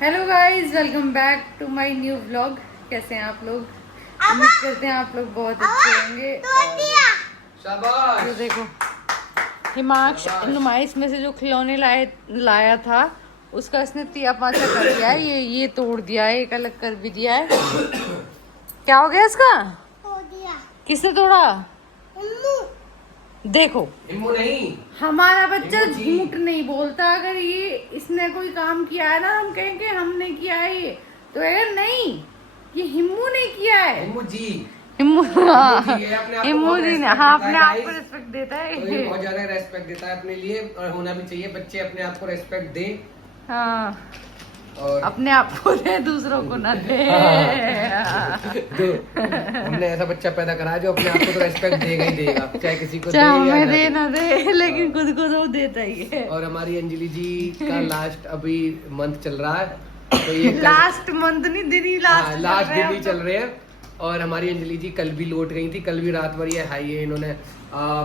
Hello guys, welcome back to my new vlog. कैसे हैं आप लोग? उम्मीद करते हैं आप लोग बहुत अच्छे होंगे। शाबाश। तो देखो, हिमांश नुमाइश में से जो खिलौने लाया था उसका इसने तिया पाचा कर दिया है। ये तोड़ दिया है, एक अलग कर भी दिया है। क्या हो गया इसका? तोड़ दिया। किसने तोड़ा? देखो, नहीं, हमारा बच्चा झूठ नहीं बोलता। अगर ये इसने कोई काम किया है ना, हम कहेंगे हमने किया है ये, तो अगर नहीं, ये हिम्मू ने किया है। हिम्मू जी हिम्मू हिम्मू जी ने, हाँ, अपने आप को रिस्पेक्ट देता है। तो ये बहुत ज्यादा रेस्पेक्ट देता है अपने लिए, और होना भी चाहिए। बच्चे अपने आप को रेस्पेक्ट दे, हाँ, और अपने आप को दे, दूसरों को ना दे। तो हमने ऐसा बच्चा पैदा करा है जो अपने आप को तो रेस्पेक्ट देगा ही देगा, चाहे किसी को चाहे दे या हमें ना दे ना दे, लेकिन खुद को तो देता ही है। और हमारी अंजलि जी का लास्ट अभी मंथ चल रहा है, तो ये लास्ट मंथ नहीं, दिन ही लास्ट दिन ही चल रहे हैं। और हमारी अंजलि जी कल भी लौट गई थी, कल भी रात भर ये हाई है इन्होंने,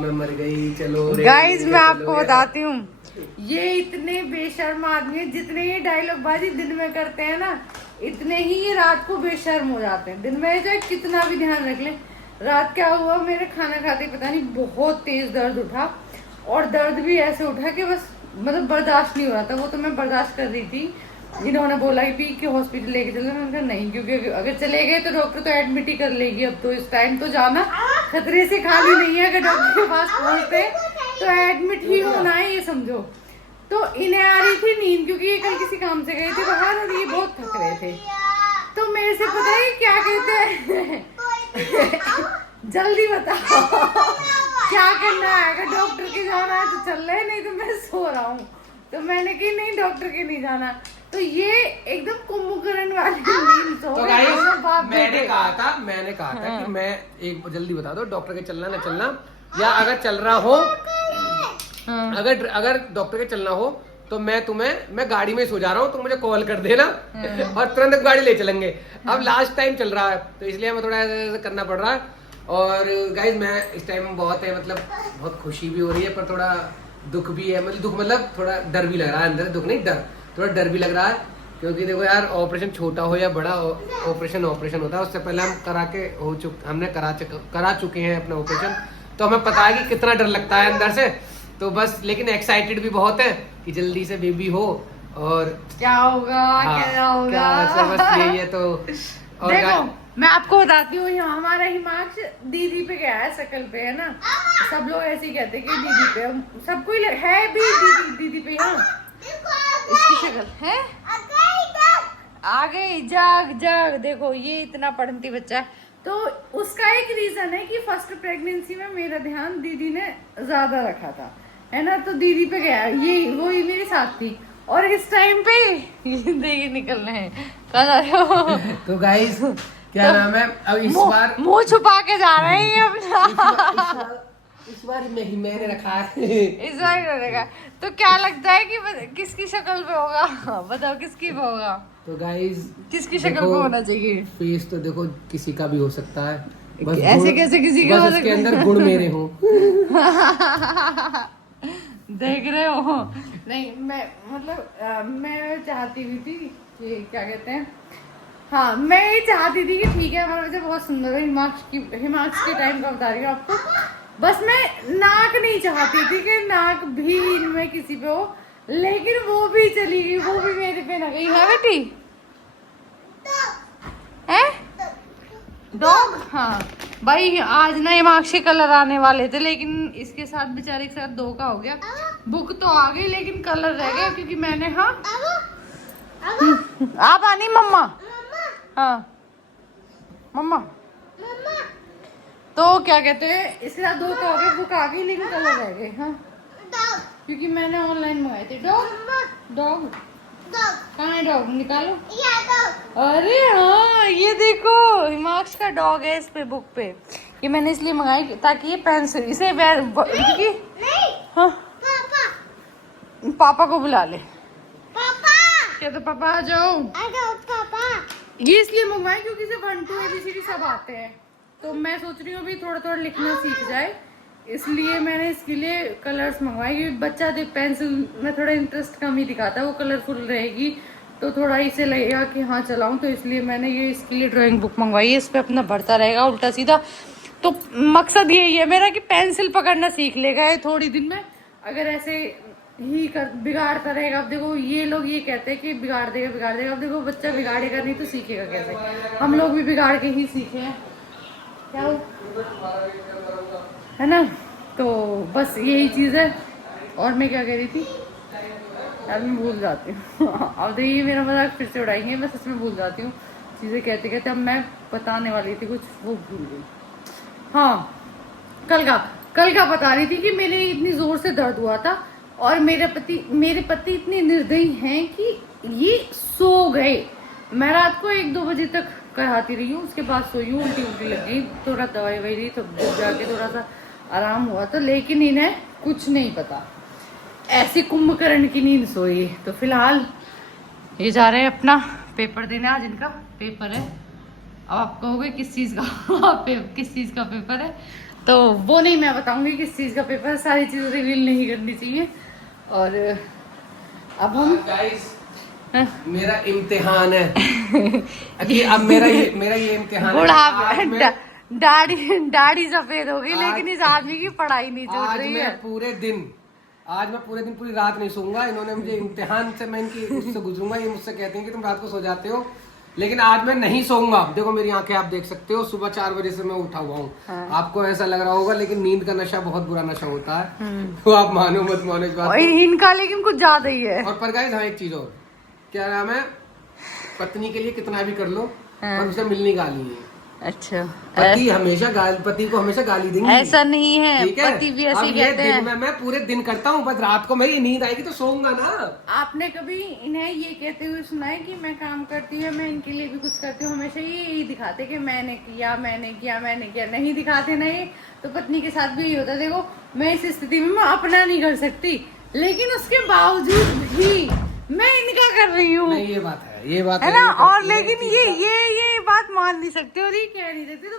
मैं मर गई, चलो गाइस मैं आपको बताती हूँ, ये इतने बेशर्म आदमी है। जितने ये डायलॉग बाजी दिन में करते हैं ना, इतने ही ये रात को बेशर्म हो जाते हैं। दिन में चाहे कितना भी ध्यान रख ले। रात क्या हुआ, मेरे खाना खाते पता नहीं बहुत तेज दर्द उठा, और दर्द भी ऐसे उठा कि बस मतलब बर्दाश्त नहीं हो रहा था। वो तो मैं बर्दाश्त कर रही थी। इन्होंने बोला कि हॉस्पिटल लेके चलो, मैंने कहा नहीं, क्योंकि अगर चले गए तो डॉक्टर तो एडमिट ही कर लेगी। अब तो इस टाइम तो जाना खतरे से खाली नहीं है। अगर डॉक्टर के पास पहुंचते तो एडमिट ही होना है, ये समझो। तो इन्हें आ रही थी नींद, क्योंकि ये कल किसी काम से गए थे बाहर और ये बहुत थक रहे थे। तो मेरे से पता है क्या कहते हैं? जल्दी बताओ क्या करना है? अगर डॉक्टर के जाना है तो चल रहे, नहीं तो मैं सो रहा हूँ। तो मैंने कही नहीं, डॉक्टर के नहीं जाना। तो ये एकदम कुंभकर्ण वाली नींद सो तो रहे हैं। मैंने कहा था कि मैं एक जल्दी बता दो, डॉक्टर के चलना ना चलना, या अगर चल रहा हो, अगर डॉक्टर के चलना हो तो मैं गाड़ी में सो जा रहा हूँ, तो मुझे कॉल कर देना और तुरंत गाड़ी ले चलेंगे। अब लास्ट टाइम चल रहा है, तो इसलिए हमें थोड़ा ऐसा करना पड़ रहा है। और गाइज मैं इस टाइम बहुत है, मतलब बहुत खुशी भी हो रही है, पर थोड़ा दुख भी है। मतलब थोड़ा डर भी लग रहा है अंदर, दुख नहीं डर, थोड़ा डर भी लग रहा है। क्योंकि देखो यार, ऑपरेशन छोटा हो या बड़ा, ऑपरेशन होता है। उससे पहले हमने करा चुके हैं अपना ऑपरेशन, तो हमें पता है कि कितना डर लगता है अंदर से। तो बस, लेकिन एक्साइटेड भी बहुत है कि जल्दी से बेबी हो, और क्या होगा, क्या होगा, बस यही है। तो और देखो मैं आपको बताती हूँ, हमारा हिमांश दीदी पे गया है, शकल पे है ना। सब लोग ऐसे ही कहते हैं कि दीदी पे, सबको ही है भी दीदी पे। हाँ, इसकी शक्ल है, आ गई, जाग। देखो ये इतना पढ़ती बच्चा है, तो उसका एक रीजन है कि फर्स्ट प्रेगनेंसी में मेरा ध्यान दीदी ने ज्यादा रखा था, है ना। तो दीदी पे गया, ये वो ही मेरे साथ थी। और इस टाइम पे ये देखिए निकलना है, कहाँ जा रहे हो? तो गाइस क्या नाम है, अब इस बार मुंह छुपा के जा रहे हैं अपना। इस बार मैंने रखा है। इस बार ही रहेगा। तो क्या लगता है कि किसकी शक्ल पे होगा? बताओ किसकी पे होगा? तो गाइस किसकी शक्ल पे होना चाहिए? फेस तो देखो किसी का भी हो सकता है, बस ऐसे कैसे किसी का हो सकता है? इसके अंदर गुण मेरे हो। देख रहे हो? नहीं, मैं मतलब मैं चाहती भी थी कि क्या कहते हैं, हाँ, मैं ये चाहती थी कि ठीक है, हमारा बच्चा बहुत सुंदर है। हिमांश के टाइम का बता रही हूँ आपको। बस मैं नाक नहीं चाहती थी कि नाक भी इनमें किसी पे हो, लेकिन वो भी चली गई, वो भी मेरे पे ना गई। है बेटी? है डॉग? हाँ भाई, आज ना हिमांश के कलर आने वाले थे, लेकिन इसके साथ बेचारे के साथ धोखा हो गया। बुक तो आ गई, लेकिन कलर रह गया, क्योंकि मैंने, हाँ आप आनी मम्मा, हाँ मम्मा। तो क्या कहते हैं, इसके साथ धोखा हो गया, बुक आ गई लेकिन कलर रह गए। हाँ, क्योंकि मैंने ऑनलाइन मंगाए थे। डॉग कहाँ है? डॉग निकालो। अरे हाँ, ये देखो हिमांश का डॉग है इस पे, बुक पे। ये मैंने इसलिए मंगाई ताकि ये पेंसिल इसे नहीं, हाँ, पापा को बुला ले। क्या तो पापा आ जाओ। ये इसलिए मंगवाए क्योंकि इसे 1 to ABCD सब आते हैं। तो मैं सोच रही हूँ अभी थोड़ा थोड़ा लिखना सीख जाए, इसलिए मैंने इसके लिए कलर्स मंगवाए। क्योंकि बच्चा पेंसिल में थोड़ा इंटरेस्ट कम ही दिखाता है, वो कलरफुल रहेगी तो थोड़ा इसे लगेगा कि हाँ चलाऊं, तो इसलिए मैंने ये इसके लिए ड्राइंग बुक मंगवाई है। इस पे अपना भरता रहेगा उल्टा सीधा। तो मकसद यही है मेरा कि पेंसिल पकड़ना सीख लेगा ये थोड़ी दिन में। अगर ऐसे ही कर बिगाड़ता रहेगा, अब देखो ये लोग ये कहते हैं कि बिगाड़ देगा। अब देखो बच्चा बिगाड़ेगा नहीं तो सीखेगा कैसे? हम लोग भी बिगाड़ के ही सीखे हैं, क्या हो? है ना? तो बस यही चीज़ है। और मैं क्या कह रही थी यार, मैं भूल जाती हूँ। अब देखिए मेरा मजाक फिर से उड़ाएंगे, मैं सच में भूल जाती हूँ चीज़ें कहते कहते। अब मैं बताने वाली थी कुछ, वो भूल गई। हाँ, कल का बता रही थी कि मेरे इतनी जोर से दर्द हुआ था और मेरे पति इतने निर्दयी हैं कि ये सो गए। मैं रात को 1-2 बजे तक कराती रही हूँ, उसके बाद सोई हूँ, उल्टी लग गई, थोड़ा दवाई वही ली, तो जाके थोड़ा सा आराम हुआ था। लेकिन इन्हें कुछ नहीं पता, ऐसी कुंभकर्ण की नींद सोई। तो फिलहाल ये जा रहे हैं अपना पेपर देने, आज इनका पेपर है। अब आप कहोगे किस चीज़ का पेपर है, तो वो नहीं मैं बताऊंगी किस चीज़ का पेपर है, सारी चीज़ें रिवील नहीं करनी चाहिए। और अब हम मेरा इम्तिहान है कि अब मेरा ये इम्तिहान है। दाढ़ी सफेद होगी, लेकिन इस आदमी की पढ़ाई नहीं छूट रही है। आज मैं पूरे दिन पूरी रात नहीं सोऊंगा। इन्होंने मुझे इम्तिहान से, मैं इनकी उससे गुजरूंगा। ये मुझसे कहते हैं कि तुम रात को सो जाते हो, लेकिन आज मैं नहीं सोऊंगा। देखो मेरी आंखें आप देख सकते हो, सुबह 4 बजे से मैं उठा हुआ हूँ। हाँ। आपको ऐसा लग रहा होगा, लेकिन नींद का नशा बहुत बुरा नशा होता है। तो आप मानो मत मानो इस बात। इनका लेकिन कुछ ज्यादा ही है। और पर गाइस, हाँ एक चीज और, क्या नाम है, पत्नी के लिए कितना भी कर लो, पर उसे मिलनी गाली है। अच्छा, पति को हमेशा गाली देंगे, ऐसा नहीं है, ठीक है? पति भी ऐसे कहते हैं। मैं पूरे दिन करता हूँ, बस रात को मेरी नींद आएगी तो सोऊंगा ना। आपने कभी इन्हें ये कहते हुए सुना है कि मैं काम करती हूँ, मैं इनके लिए भी कुछ करती हूँ? हमेशा यही दिखाते कि मैंने किया। नहीं दिखाते नहीं। तो पत्नी के साथ भी यही होता है। देखो मैं इस स्थिति में मैं अपना नहीं कर सकती, लेकिन उसके बावजूद भी मैं इनका कर रही हूँ। ये बात है ना। और लेकिन ये बात मान नहीं सकते और ये कह नहीं सकते। तो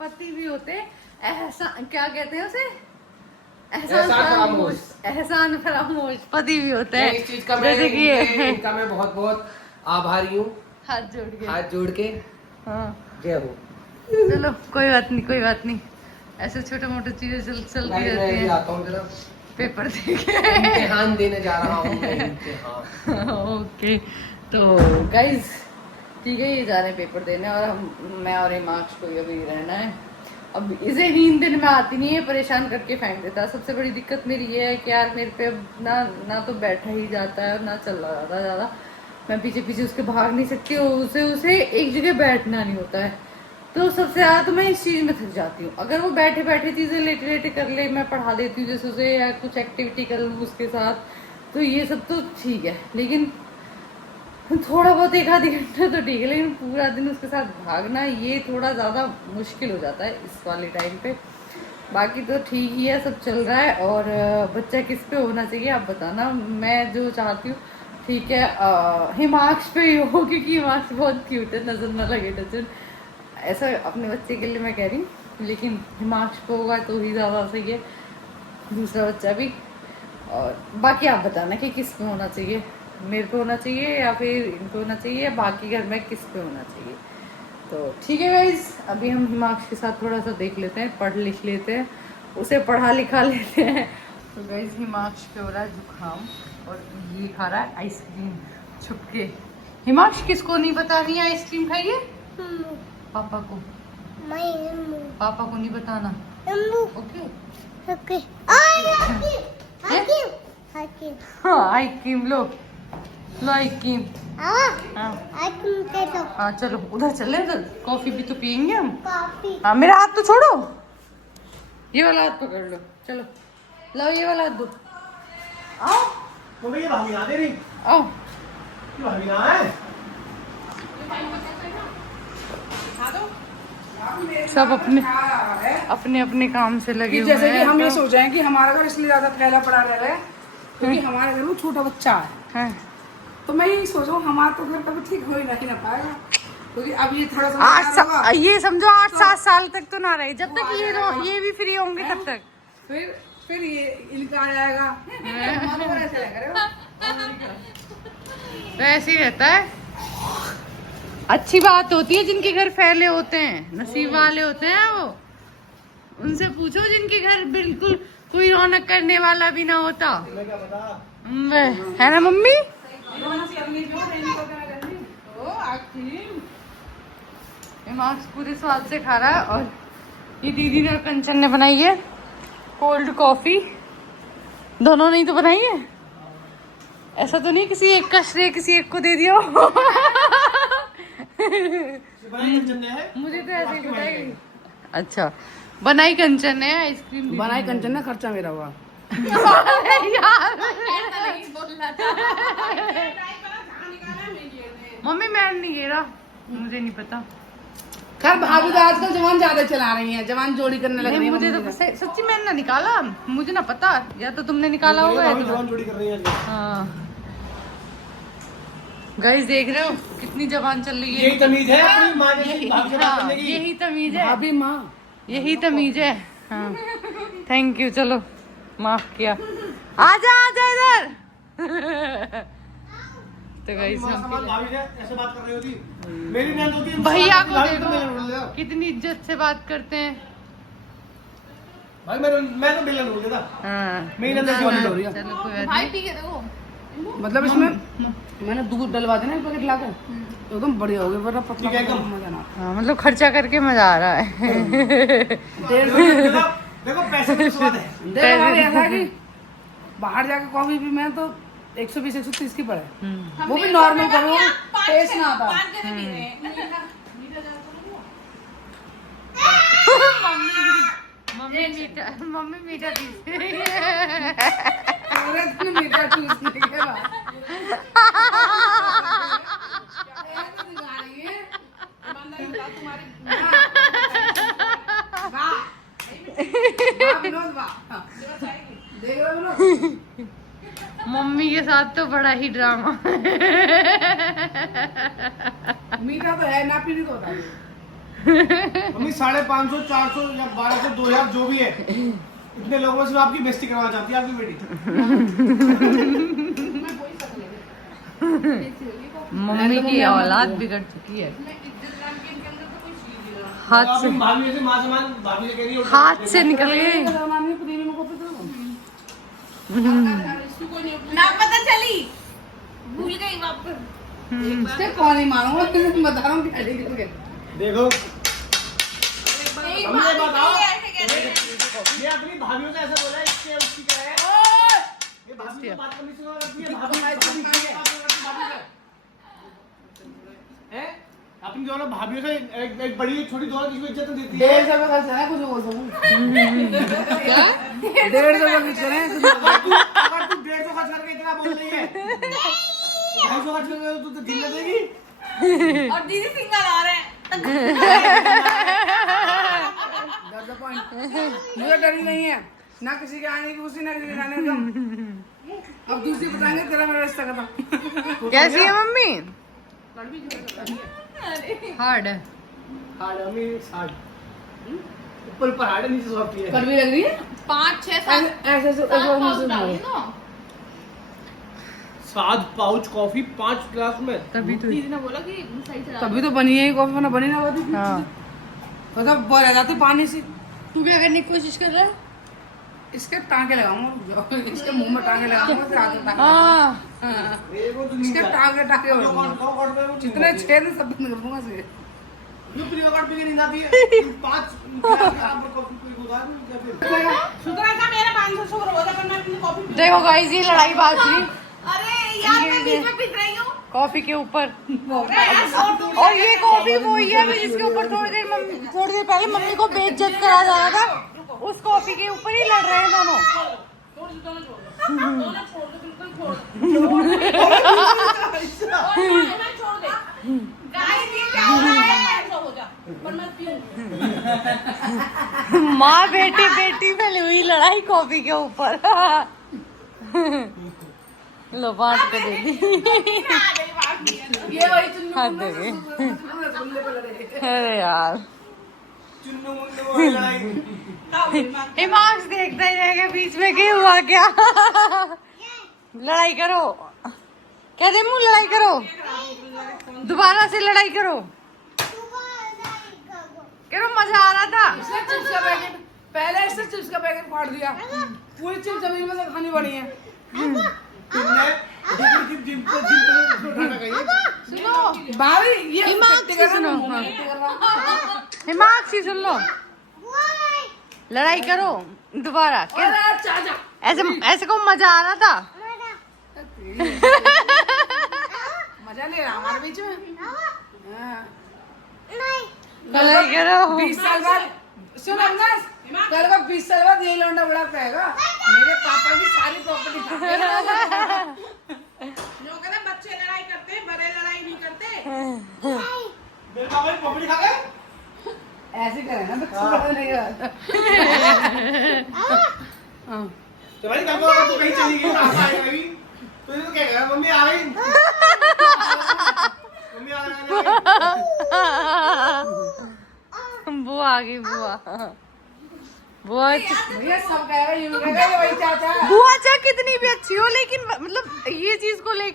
पति भी होते एहसान, क्या कहते हैं उसे, एहसान फरामोश पति भी होते हैं। इस चीज का इनका मैं बहुत बहुत आभारी हूँ, हाथ जोड़ के। हाँ, जय हो। चलो कोई बात नहीं, ऐसे छोटे मोटे चीजें चलती रहती है। पेपर इम्तिहान देने जा रहा हूँ। ओके, तो गाइज ठीक है, ये जा रहे हैं पेपर देने और मैं और हिमांश को अभी रहना है। अब इसे नींद दिन में आती नहीं है, परेशान करके फेंक देता है। सबसे बड़ी दिक्कत मेरी ये है कि यार मेरे पे ना तो बैठा ही जाता है और ना चल रहा जाता ज़्यादा। मैं पीछे पीछे उसके भाग नहीं सकती, उसे एक जगह बैठना नहीं होता है। तो सबसे ज़्यादा तो मैं इस चीज़ में थक जाती हूँ। अगर वो बैठे बैठे चीज़ें लेटे कर ले, मैं पढ़ा देती हूँ जैसे उसे, या कुछ एक्टिविटी कर लूँ उसके साथ, तो ये सब तो ठीक है। लेकिन थोड़ा बहुत 1-आधी घंटा तो ठीक है, लेकिन पूरा दिन उसके साथ भागना ये थोड़ा ज़्यादा मुश्किल हो जाता है इस वाले टाइम पे। बाकी तो ठीक ही है, सब चल रहा है। और बच्चा किस पे होना चाहिए आप बताना। मैं जो चाहती हूँ, ठीक है, हिमांश पे ही हो, क्योंकि हिमांश बहुत क्यूट है, नजर न लगे टचन। ऐसा अपने बच्चे के लिए मैं कह रही हूँ, लेकिन हिमांश पे होगा तो ही ज़्यादा सही है, दूसरा बच्चा भी। और बाकी आप बताना कि किस पे होना चाहिए, मेरे पे होना चाहिए या फिर इन पे होना चाहिए, या बाकी घर में किस पे होना चाहिए। तो ठीक है गाइज, अभी हम हिमांश के साथ थोड़ा सा देख लेते हैं, पढ़ लिख लेते हैं, उसे पढ़ा लिखा लेते हैं। तो गाइज हिमांश पे हो रहा है जुकाम और ये खा रहा है आइसक्रीम छुपके। हिमांश किसको नहीं बतानी है आइसक्रीम खाइए? पापा को नहीं बताना। ओके हाँ, आइसक्रीम लो आइसक्रीम। हाँ चलो उधर चले, उधर कॉफी भी तो पियेंगे हम। हाँ, मेरा हाथ तो छोड़ो, ये वाला हाथ पकड़ लो। चलो लो ये वाला हाथ दो। आओ आओ, सब अपने अपने काम से लगे हुए हैं। जैसे कि हम ये सोच रहे हैं कि हमारा घर इसलिए ज्यादा फैला पड़ा रह रहा है क्योंकि हमारे घर में छोटा बच्चा है। तो मैं यही सोच रहा हूँ, हमारा तो घर कभी ठीक हो ही नहीं ना पाएगा, क्योंकि अब ये थोड़ा सा ये समझो 8-7 साल तक तो ना रहे, जब तक ये भी फ्री होंगे तब तक। फिर ये इनका आ जाएगा। वैसे ही रहता है। अच्छी बात होती है जिनके घर फैले होते हैं, नसीब वाले होते हैं वो। उनसे पूछो जिनके घर बिल्कुल कोई रौनक करने वाला भी ना होता। है ना मम्मी? मार्क्स पूरे स्वाद से खा रहा है। और ये दीदी ने और कंचन ने बनाई है कोल्ड कॉफी। दोनों ने ही तो बनाई है। ऐसा तो नहीं किसी एक का श्रेय किसी एक को दे दिया हो। मुझे तो ऐसे ही पता है। अच्छा, बनाई कंचन है आइसक्रीम। बनाई कंचन ने, खर्चा मेरा हुआ। मम्मी मैं नहीं गिरा, मुझे नहीं पता। खैर भाभी तो आजकल जवान ज्यादा चला रही हैं, जवान जोड़ी करने लग रही है। मुझे तो सच्ची मैंने ना निकाला, मुझे ना पता। या तो तुमने निकाला होगा या जवान जोड़ी कर रही है। हाँ गाइस देख रहे हो कितनी जवान चल रही है। यही तमीज है अपनी माँ जैसी भाभी से बात हाँ, करने की। यही तमीज है भाभी माँ, यही तमीज है। हाँ थैंक यू, चलो माफ किया। आजा आजा इधर। तो गाइस भाभी से ऐसे बात कर रही होती, मेरी नंद होती है। भैया को भाभी तो मेरे देखो बोल रहे हो। कितनी इज्जत से बात करते हैं। भाई मैं तो मिलन बोल देता। हाँ मेरी नंद ऐसी वाली हो रही है। चलो कोई बात भाई नहीं। पी के देखो। मतलब इसमें मैंने दूध डलवा देना एक पैकेट लाकर, तो एकदम बढ़िया हो गया, वरना पतला ठीक है, पतला मजा ना। हाँ मतलब खर्चा करके मजा आ रहा है। देखो पैसे में स्वाद है। देखो भाभी ऐसा है कि बाहर जाके कॉफी भी मैं तो 120-130 की पड़े, वो भी नॉर्मल कॉफी, वो टेस्ट ना आता। मम्मी मीठा पीस रही है। पूरे दिन मीठा चूसने के बाद मम्मी के साथ तो बड़ा ही ड्रामा। मीठा तो है ना, पीनी तो होता है। मम्मी 550, 400 या 1200, 2000 जो भी है, इतने लोगों से आपकी बेइज्जती करवाना चाहती है आपकी बेटी। मम्मी की औलाद बिगड़ चुकी है। हाथ से भाभी से माँ समान, भाभी से कह रही है हाथ से निकल गए। ना पता चली, भूल गई वापस। कौन ही मारूंगा, बता रहा हूँ। देखो एक हमने बार बताओ। ऐसे कहते हैं। ये अपनी भाभीयों से ऐसा बोला है, इससे उसकी क्या है? ये भाभी से बात करनी शुरू करती है, भाभी हैं? अपनी दोनों भाभीयों से एक बड़ी एक छोटी दोनों किसी को इज्जत नहीं देती है। 150 का खर्च है, कुछ बोल सकूं? 150 का खर्च है कुछ। अगर तू 150 खर्च करके इतना बोल रही है, 250 खर्च करके तू तो दिन देगी। और दीदी सिंगल आ रहे हैं। मुझे डर ही नहीं है ना किसी के आने की खुशी, ना किसी के जाने की गम। अब दूसरी बताएंगे तेरा मेरा रिश्ता खत्म। कैसी है मम्मी? हार्ड है। हार्ड अम्मी हार्ड, ऊपर ऊपर हार्ड है, नीचे सॉफ्ट है। कड़वी लग रही है 5, 6, 7 ऐसे ऐसे पाउच डाली ना। 7 पाउच कॉफी 5 ग्लास में। तभी तो दीदी ने बोला कि सही से तभी तो बनी है ये कॉफी, वरना बनी ना होती। हाँ। मतलब बोल जाती पानी से। तू क्या करने की कोशिश कर रहा है? इसके टांगे लगाऊंगा, इसके मुंह में टांगे लगाऊंगा, फिर आगे टांगे। हाँ इसके टांगे टांगे जितने छेद हैं, सब बंद कर दूंगा इसे। सुधरा था मेरा 500 शुगर हो जाता, मैं अपनी कॉफी पी। देखो गाइस ये लड़ाई बात हुई अरे यार मैं बीच में पिस रही हूँ। कॉफी के ऊपर। मैं छोड़ दूँ। और ये कॉफी वो ही है जिसके ऊपर थोड़ी देर पहले मम्मी को बेइज्जत करा जा रहा था। उस कॉफी के ऊपर ही लड़ रहे हैं दोनों। छोड़ दो, दोनों छोड़ दो, बिल्कुल छोड़ दो। मैं छोड़ दे। गाइस ये क्या हो रहा है? ऐसा हो जा, पर मैं पीऊँ। माँ बेटी में हुई लड़ाई कॉफी के ऊपर। लो बांट के दे दी। ये वही चुन्नू हाथ दे गए। मुन्ने पे लड़े। अरे यार हिमांश देखता ही रहेगा बीच में, क्या हुआ क्या? लड़ाई करो। क्या दे मुँह लड़ाई करो, दोबारा से लड़ाई करो। करो मजा आ रहा था। इसने चिप्स का पैकेट, पहले इसने चिप्स का पैकेट फाड़ दिया, पूरी चिप्स जमीन में से खानी पड़ी है। सुनो भाभी, ये हिमाक्षी सुनो, हिमाक्षी सुन लो, लड़ाई करो दोबारा। चाचा ऐसे ऐसे को मजा आ रहा था। मजा ले रहा हमारे बीच में। हाँ। लड़ाई करो। 20 साल बाद सुन अविनाश, कल का 20 साल बाद यही लौंडा बड़ा कहेगा मेरे पापा की सारी प्रॉपर्टी खा गया। जो कहते बच्चे लड़ाई करते हैं, बड़े लड़ाई नहीं करते। मेरे पापा की प्रॉपर्टी खा गए। ऐसे करे ना बच्चे बड़ा नहीं होता। तो भाई कब तू कहीं चली गई, पापा आएगा अभी तो ये तो कहेगा मम्मी आ गई, मम्मी आ गई। बुआ आ गई, बुआ बुआ भैया सब कहेगा, ये भी कहेगा ये वही चाचा है। बुआ चाहे कितनी भी अच्छी हो, लेकिन मतलब ये चीज को लेके